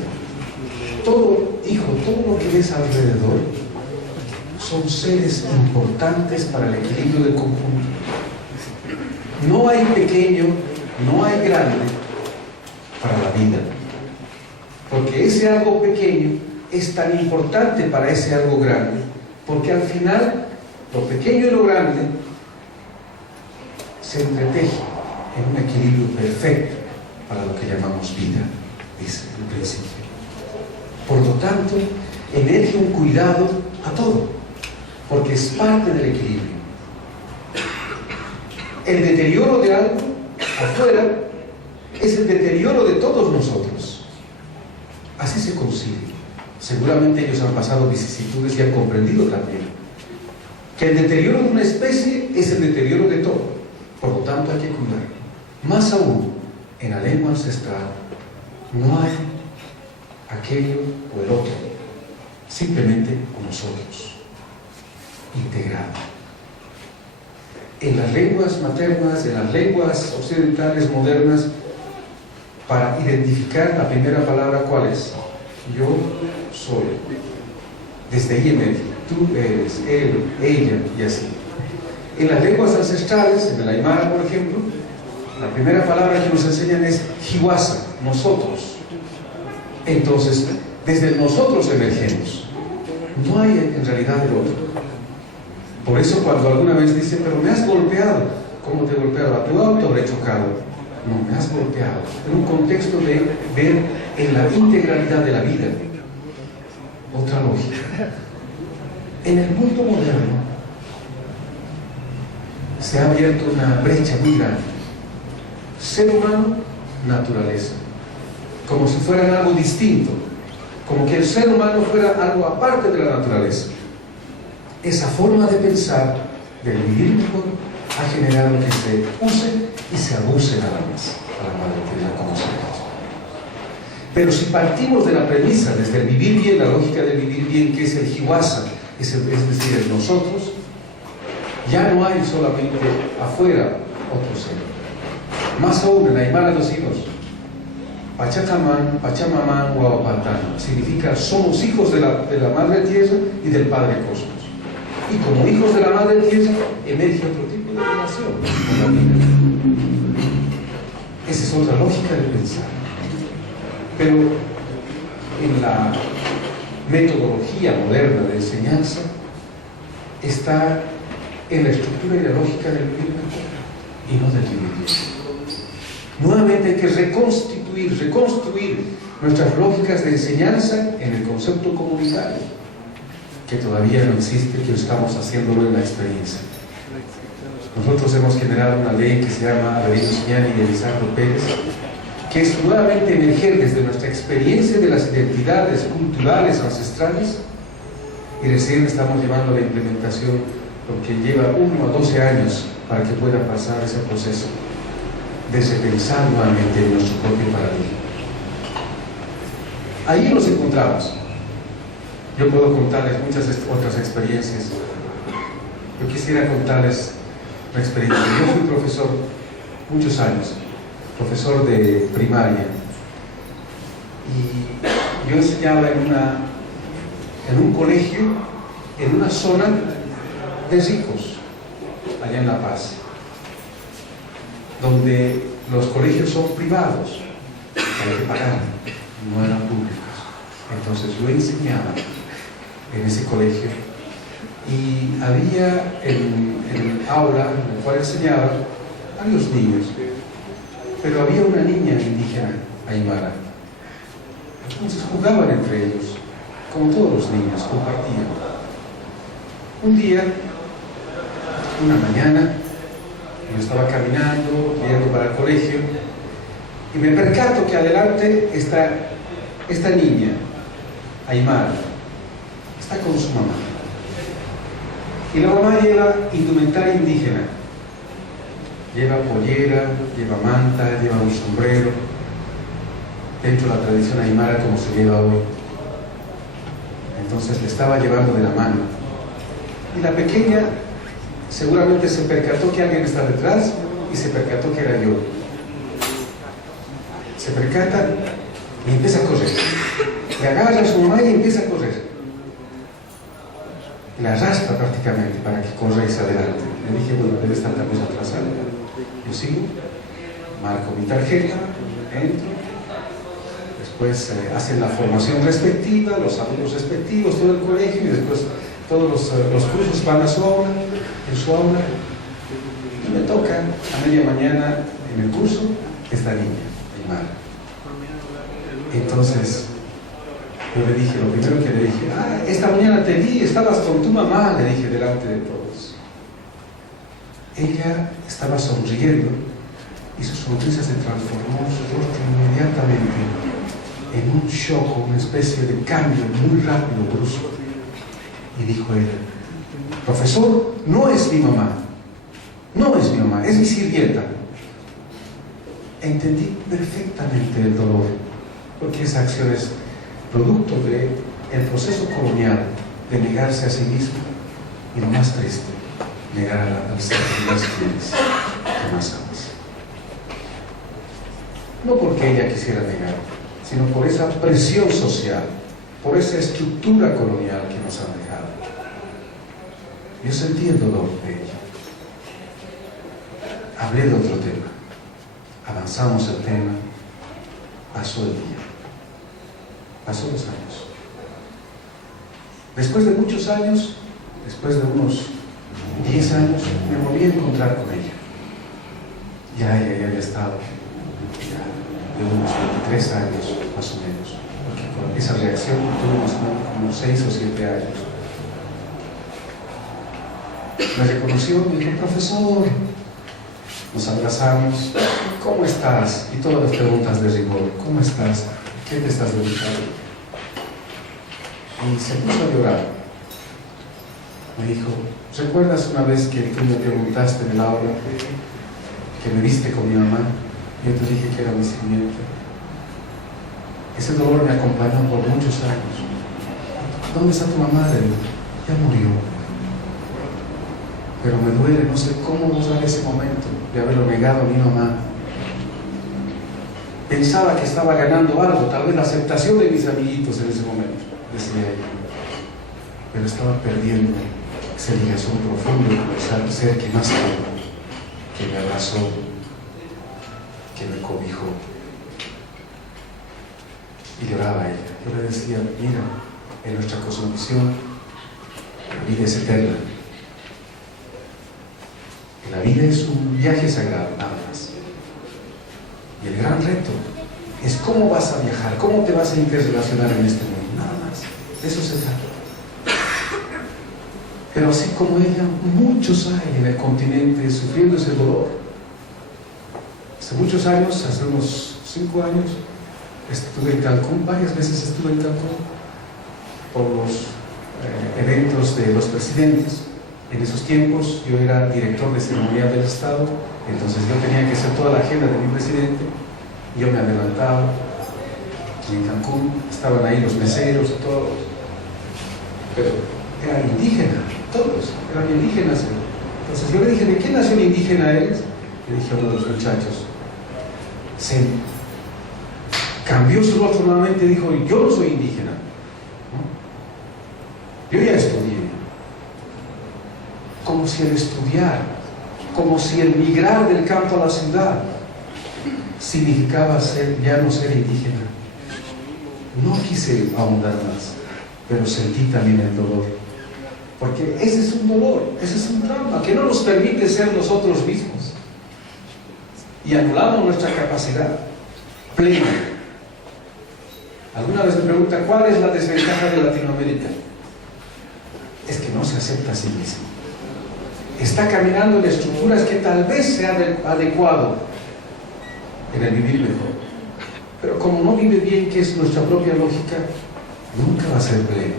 todo hijo, todo lo que ves alrededor son seres importantes para el equilibrio del conjunto. No hay pequeño, no hay grande para la vida, porque ese algo pequeño es tan importante para ese algo grande, porque al final lo pequeño y lo grande se entretejen en un equilibrio perfecto para lo que llamamos vida, dice el principio. Por lo tanto, emerge un cuidado a todo, porque es parte del equilibrio. El deterioro de algo afuera es el deterioro de todos nosotros. Así se concibe. Seguramente ellos han pasado vicisitudes y han comprendido también que el deterioro de una especie es el deterioro de todo. Por lo tanto, hay que cuidar. Más aún, en la lengua ancestral no hay aquello o el otro, simplemente nosotros, integrado. En las lenguas maternas, en las lenguas occidentales modernas, para identificar la primera palabra, ¿cuál es? Yo soy. Desde ahí emerge. Tú eres, él, ella, y así. En las lenguas ancestrales, en el Aymara, por ejemplo, la primera palabra que nos enseñan es Hiwasa, nosotros. Entonces, desde nosotros emergemos. No hay en realidad el otro. Por eso cuando alguna vez dice, pero me has golpeado. ¿Cómo te he golpeado? ¿A tu auto habré chocado? No, me has golpeado. En un contexto de ver en la integralidad de la vida. Otra lógica. En el mundo moderno se ha abierto una brecha muy grande. Ser humano, naturaleza. Como si fueran algo distinto. Como que el ser humano fuera algo aparte de la naturaleza. Esa forma de pensar, del vivir mejor, ha generado que se use y se abuse nada más a la madre tierra como nosotros. Pero si partimos de la premisa, desde el vivir bien, la lógica del vivir bien, que es el Hiwasa, es decir, el nosotros, Ya no hay solamente afuera otro ser. Más aún, en Aymara los hijos, Pachacamán, Pachamamán, Huapatán, significa somos hijos de la Madre Tierra y del Padre Cosmos. Y como hijos de la Madre Tierra emerge otro tipo de relación con la vida. Esa es otra lógica de pensar. Pero en la metodología moderna de enseñanza está en la estructura y la lógica del libro y no del libro. Nuevamente hay que reconstruir nuestras lógicas de enseñanza en el concepto comunitario, que todavía no existe, que estamos haciéndolo en la experiencia. Nosotros hemos generado una ley que se llama Avelino Signani y Elizardo Pérez, que es nuevamente emerger desde nuestra experiencia de las identidades culturales ancestrales, y recién estamos llevando la implementación, porque lleva 1 a 12 años para que pueda pasar ese proceso de repensar nuevamente en nuestro propio paradigma. Ahí nos encontramos. Yo puedo contarles muchas otras experiencias. Yo quisiera contarles una experiencia. Yo fui profesor muchos años, profesor de primaria, y yo enseñaba en un colegio, en una zona de ricos, allá en La Paz, donde los colegios son privados, hay que pagar, no eran públicos. Entonces yo enseñaba en ese colegio y había en el aula en el cual enseñaba varios niños, pero había una niña indígena, Aymara. Entonces jugaban entre ellos, como todos los niños, compartían. Un día, una mañana, yo estaba caminando, yendo para el colegio, y me percato que adelante está esta niña, Aymara, está con su mamá. Y la mamá lleva indumentaria indígena, lleva pollera, lleva manta, lleva un sombrero, dentro de la tradición aymara como se lleva hoy. Entonces le estaba llevando de la mano. Y la pequeña seguramente se percató que alguien está detrás y se percató que era yo. Se percata y empieza a correr. Le agarra a su mamá y empieza a correr. La arrastra prácticamente para que corra hacia adelante. Le dije, bueno, debe estar tal vez atrasada. Yo sigo, marco mi tarjeta, entro, después hacen la formación respectiva, los alumnos respectivos, todo el colegio, y después todos los cursos van a su aula, en su aula, y me toca a media mañana en el curso esta niña, Aymara. Entonces yo le dije, lo primero que le dije, esta mañana te vi, estabas con tu mamá, le dije delante de todos. Ella estaba sonriendo y su sonrisa se transformó su rostro inmediatamente en un shock, una especie de cambio muy rápido, brusco. Y dijo ella, profesor, no es mi mamá, no es mi mamá, es mi sirvienta. Entendí perfectamente el dolor, porque esa acción es producto del proceso colonial de negarse a sí mismo, y lo más triste, negar al ser que más quieres, que más amas. No porque ella quisiera negar, sino por esa presión social, por esa estructura colonial que nos han dejado. Yo sentí el dolor de ella. Hablé de otro tema, avanzamos el tema, pasó el día, pasó los años. Después de muchos años, después de unos 10 años, me volví a encontrar con ella. Ya ella ya había estado de unos 23 años, más o menos, porque con esa reacción tuvimos como 6 o 7 años. Me reconoció, me dijo, profesor, nos abrazamos, ¿cómo estás? Y todas las preguntas de rigor, ¿cómo estás? ¿Qué te estás dedicando? Y se puso a llorar. Me dijo, ¿recuerdas una vez que tú me preguntaste en el aula que me viste con mi mamá? Yo te dije que era mi sirviente. Ese dolor me acompañó por muchos años. ¿Dónde está tu mamá? Le digo, ya murió. pero me duele, no sé cómo usar ese momento de haberlo negado a mi mamá. Pensaba que estaba ganando algo, tal vez la aceptación de mis amiguitos en ese momento, decía ella, pero estaba perdiendo esa ligación profunda con el ser que más amo, que me abrazó, que me cobijó. Y lloraba ella. Yo le decía, mira, en nuestra cosmovisión la vida es eterna. Y la vida es un viaje sagrado, nada más. Y el gran reto es cómo vas a viajar, cómo te vas a interrelacionar en este mundo, nada más. De eso se trata. Pero así como ella, muchos hay en el continente sufriendo ese dolor. Hace muchos años, hace unos 5 años, estuve en Cancún, varias veces estuve en Cancún por los eventos de los presidentes. En esos tiempos yo era director de ceremonial del Estado, entonces yo tenía que hacer toda la agenda de mi presidente. Yo me adelantaba, y en Cancún estaban ahí los meseros y todos, pero eran indígenas, todos eran indígenas. Entonces yo le dije, ¿de qué nación indígena eres? Le dije a uno de los muchachos. Se cambió su rostro nuevamente y dijo, yo no soy indígena, ¿no? Yo ya estudié. Como si el estudiar, como si el migrar del campo a la ciudad significaba ya no ser indígena. No quise ahondar más, pero sentí también el dolor, porque ese es un dolor, ese es un trauma que no nos permite ser nosotros mismos, y anulamos nuestra capacidad plena. Alguna vez me pregunta, ¿cuál es la desventaja de Latinoamérica? Es que no se acepta a sí mismo. Está caminando en estructuras que tal vez sea adecuado en el vivir mejor, pero como no vive bien, que es nuestra propia lógica, nunca va a ser pleno.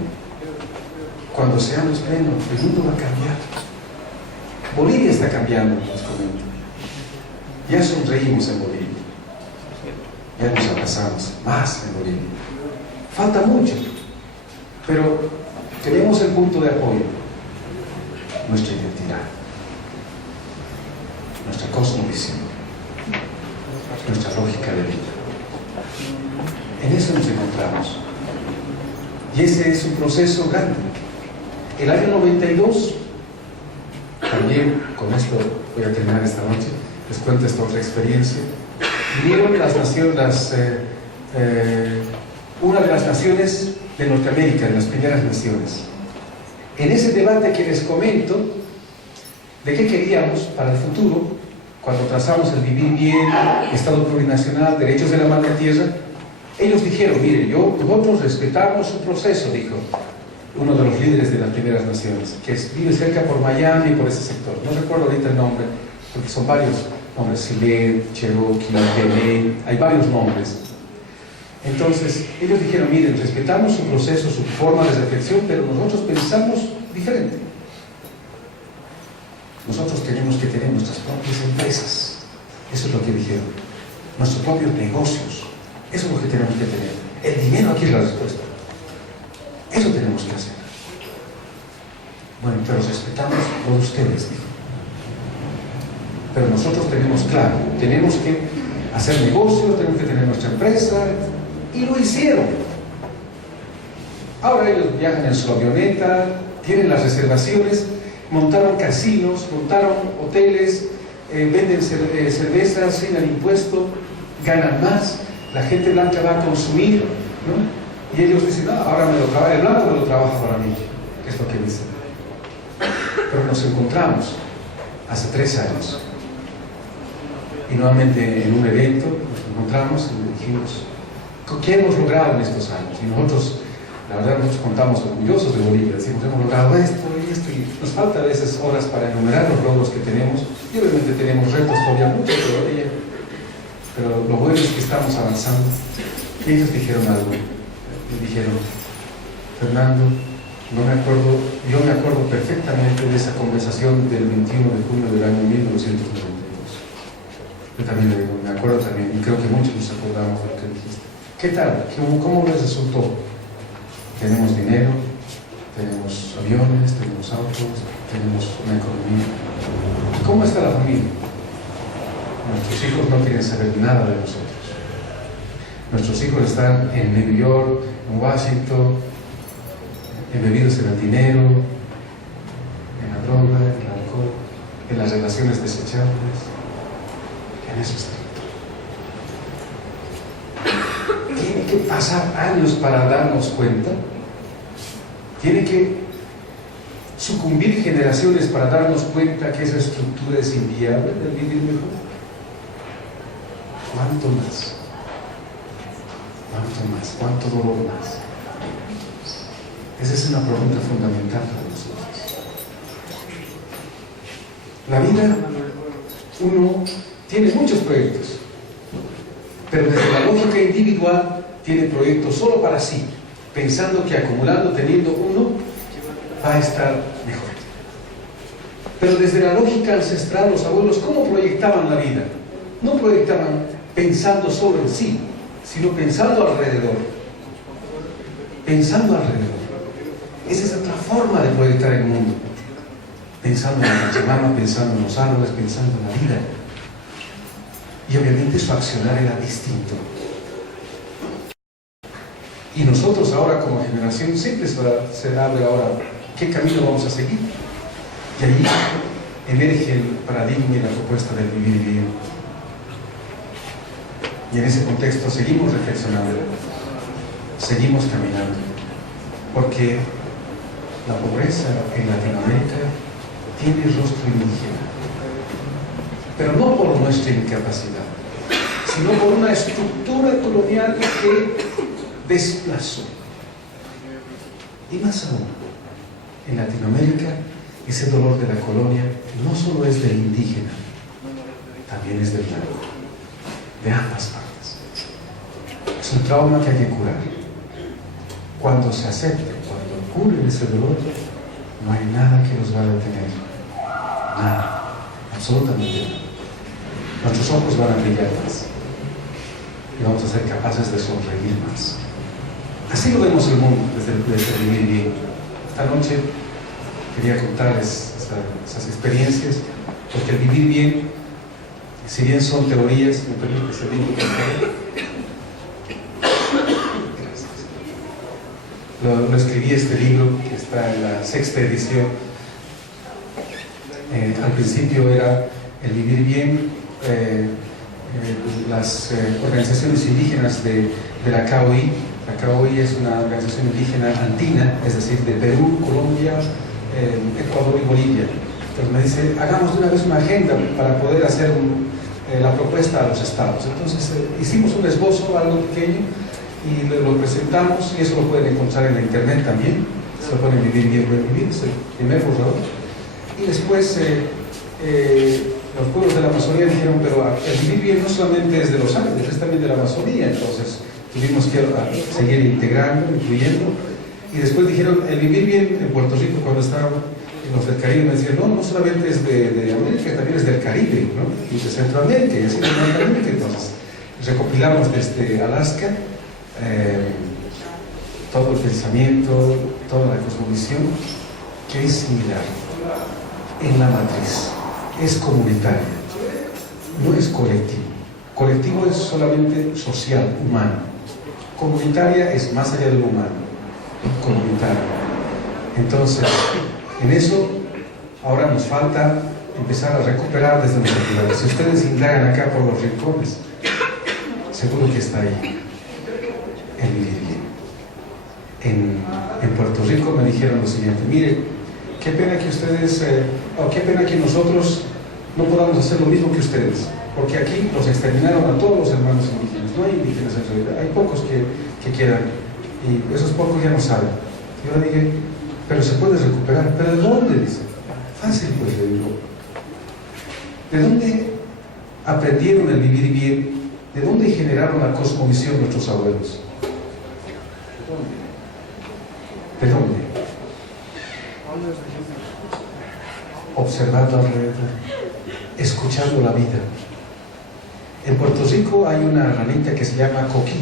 Cuando seamos plenos, el mundo va a cambiar. Bolivia está cambiando en este momento. Ya sonreímos en Bolivia, ya nos abrazamos más en Bolivia. Falta mucho, pero tenemos el punto de apoyo: nuestra identidad, nuestra cosmovisión, nuestra lógica de vida. En eso nos encontramos. Y ese es un proceso grande. El año 92, también con esto voy a terminar esta noche, les cuento esta otra experiencia. Vinieron una de las naciones de Norteamérica, de las primeras naciones. En ese debate que les comento, de qué queríamos para el futuro, cuando trazamos el vivir bien, Estado plurinacional, derechos de la madre tierra, ellos dijeron, mire, nosotros respetamos su proceso, dijo uno de los líderes de las primeras naciones, que vive cerca por Miami, por ese sector. No recuerdo ahorita el nombre, porque son varios nombres, Silet, Cherokee, Bené, hay varios nombres. Entonces, ellos dijeron, miren, respetamos su proceso, su forma de reflexión, pero nosotros pensamos diferente. Nosotros tenemos que tener nuestras propias empresas. Eso es lo que dijeron. Nuestros propios negocios. Eso es lo que tenemos que tener. El dinero aquí es la respuesta. Eso tenemos que hacer. Bueno, pero respetamos por ustedes, dijo. Pero nosotros tenemos claro, tenemos que hacer negocios, tenemos que tener nuestra empresa, y lo hicieron. Ahora ellos viajan en su avioneta, tienen las reservaciones, montaron casinos, montaron hoteles, venden cervezas sin el impuesto, ganan más, la gente blanca va a consumir, ¿no? Y ellos dicen, no, ahora me lo trabaja, el blanco me lo trabaja para mí, que es lo que dicen. Pero nos encontramos hace 3 años, y nuevamente en un evento nos encontramos y dijimos, ¿qué hemos logrado en estos años? Y nosotros, la verdad, nosotros contamos orgullosos de Bolivia, decimos, hemos logrado esto y esto, y nos falta a veces horas para enumerar los logros que tenemos, y obviamente tenemos retos todavía muchos todavía, pero lo bueno es que estamos avanzando. Y ellos dijeron algo, me dijeron, Fernando, yo me acuerdo perfectamente de esa conversación del 21 de junio del año 1992. Yo también le digo, me acuerdo también, y creo que muchos nos acordamos de lo que dijiste. ¿Qué tal? ¿Cómo les resultó? Tenemos dinero, tenemos aviones, tenemos autos, tenemos una economía. ¿Cómo está la familia? Nuestros hijos no quieren saber nada de nosotros. Nuestros hijos están en New York, en Washington, embebidos en el dinero, en la droga, en el alcohol, en las relaciones desechables. En eso están. Tiene que pasar años para darnos cuenta. Tiene que sucumbir generaciones para darnos cuenta que esa estructura es inviable del vivir mejor. ¿Cuánto más? ¿Cuánto más? ¿Cuánto dolor más? Esa es una pregunta fundamental para nosotros. La vida, uno tiene muchos proyectos, pero desde la lógica individual tiene proyectos solo para sí, pensando que acumulando, teniendo uno, va a estar mejor. Pero desde la lógica ancestral, los abuelos, ¿cómo proyectaban la vida? No proyectaban pensando solo en sí, sino pensando alrededor. Pensando alrededor. Esa es otra forma de proyectar el mundo. Pensando en la Pachamama, pensando en los árboles, pensando en la vida. Y obviamente su accionar era distinto. Y nosotros ahora como generación siempre se abre ahora qué camino vamos a seguir. Y ahí emerge el paradigma y la propuesta del vivir bien. Y en ese contexto seguimos reflexionando, seguimos caminando, porque la pobreza en Latinoamérica tiene rostro indígena, pero no por nuestra incapacidad, sino por una estructura colonial que desplazó. Y más aún, en Latinoamérica, ese dolor de la colonia no solo es del indígena, también es del blanco, de ambas partes. Es un trauma que hay que curar. Cuando se acepte, cuando curen ese dolor, no hay nada que los va a detener. Nada, absolutamente nada. Nuestros ojos van a brillar más y vamos a ser capaces de sonreír más. Así lo vemos el mundo desde el vivir bien. Esta noche quería contarles esas experiencias, porque el vivir bien, si bien son teorías, me permite seguir lo escribí este libro, que está en la 6ª edición. Al principio era el vivir bien, las organizaciones indígenas de la CAOI. La CAOI es una organización indígena andina, es decir, de Perú, Colombia, Ecuador y Bolivia. Entonces me dice, hagamos de una vez una agenda para poder hacer la propuesta a los estados. Entonces hicimos un esbozo, algo pequeño, y lo presentamos, y eso lo pueden encontrar en la internet también. Se lo pueden vivir bien, buen vivir, es el primer borrador. Y después los pueblos de la Amazonía dijeron, pero el vivir bien no solamente es de los Andes, es también de la Amazonía. Entonces tuvimos que seguir integrando, incluyendo. Y después dijeron, el vivir bien en Puerto Rico, cuando estábamos en los del Caribe, me decían, no solamente es de América, también es del Caribe, ¿no? Y de Centroamérica, y así de Norteamérica. Entonces recopilamos desde Alaska todo el pensamiento, toda la cosmovisión, que es similar en la matriz, es comunitaria, no es colectivo. Colectivo es solamente social, humano. Comunitaria es más allá de lo humano, comunitaria. Entonces, en eso ahora nos falta empezar a recuperar desde nuestra ciudad. Si ustedes indagan acá por los rincones, seguro que está ahí el vivir bien. En Puerto Rico me dijeron lo siguiente: mire, qué pena que ustedes, qué pena que nosotros no podamos hacer lo mismo que ustedes, porque aquí los exterminaron a todos los hermanos indígenas. No hay indígenas en realidad, hay pocos que quedan, y esos pocos ya no saben. Yo le dije, pero se puede recuperar. ¿Pero de dónde? Dice. Fácil, pues, le digo. ¿De dónde aprendieron el vivir bien? ¿De dónde generaron la cosmovisión nuestros abuelos? ¿De dónde? Observando alrededor, escuchando la vida. En Puerto Rico hay una ranita que se llama coquí,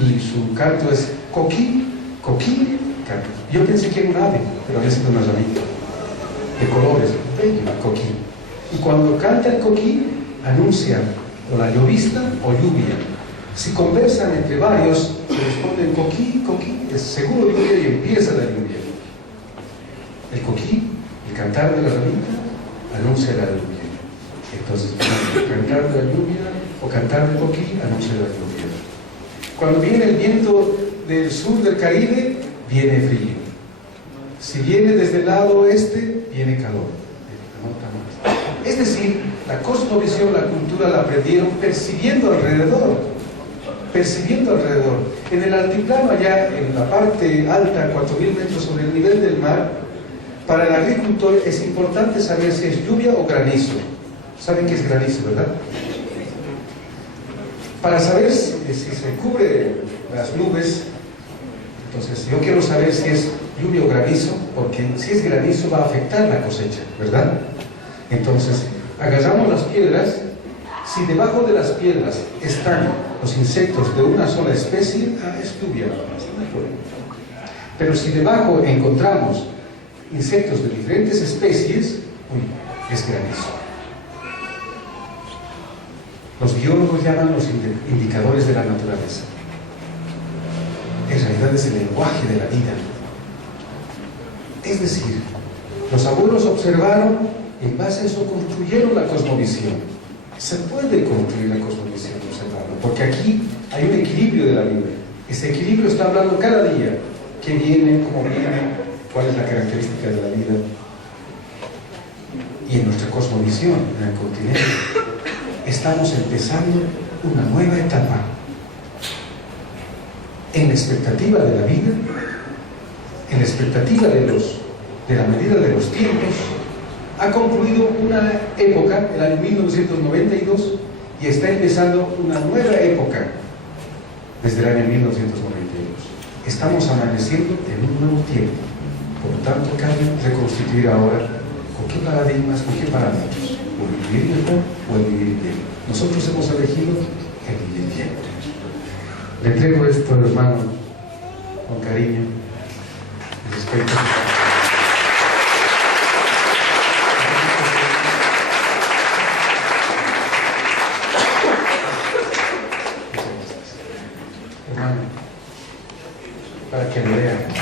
y su canto es coquí, Coquí canta. Yo pensé que era un ave, pero había sido una ramita de colores, bello, coquí. Y cuando canta el coquí, anuncia o la llovizna o lluvia. Si conversan entre varios, responden coquí, coquí, es seguro lluvia y empieza la lluvia. El coquí, el cantar de la ramita, anuncia la lluvia. Entonces, cantar de la lluvia o cantar del coquí, anuncia la lluvia. Cuando viene el viento del sur del Caribe, viene frío. Si viene desde el lado oeste, viene calor. Es decir, la cosmovisión, la cultura la aprendieron percibiendo alrededor. Percibiendo alrededor. En el altiplano, allá en la parte alta, 4.000 metros sobre el nivel del mar, para el agricultor es importante saber si es lluvia o granizo. ¿Saben qué es granizo, verdad? Para saber si se cubre las nubes, entonces yo quiero saber si es lluvia o granizo, porque si es granizo va a afectar la cosecha, ¿verdad? Entonces, agarramos las piedras, si debajo de las piedras están los insectos de una sola especie, es lluvia, no hay problema. Pero si debajo encontramos insectos de diferentes especies, es granizo. Los biólogos llaman los indicadores de la naturaleza. En realidad es el lenguaje de la vida. Es decir, los abuelos observaron y en base a eso construyeron la cosmovisión. Se puede construir la cosmovisión observando, porque aquí hay un equilibrio de la vida. Ese equilibrio está hablando cada día. ¿Qué viene? ¿Cómo viene? ¿Cuál es la característica de la vida? Y en nuestra cosmovisión, en el continente, estamos empezando una nueva etapa. En la expectativa de la vida, en la expectativa de la medida de los tiempos, ha concluido una época, el año 1992, y está empezando una nueva época desde el año 1992. Estamos amaneciendo en un nuevo tiempo. Por lo tanto, cabe reconstituir ahora con qué paradigmas, con qué parámetros. O el vivir mejor o el vivir bien. Nosotros hemos elegido el vivir bien. Le entrego esto, hermano, con cariño y respeto. Hermano, para que lo vean.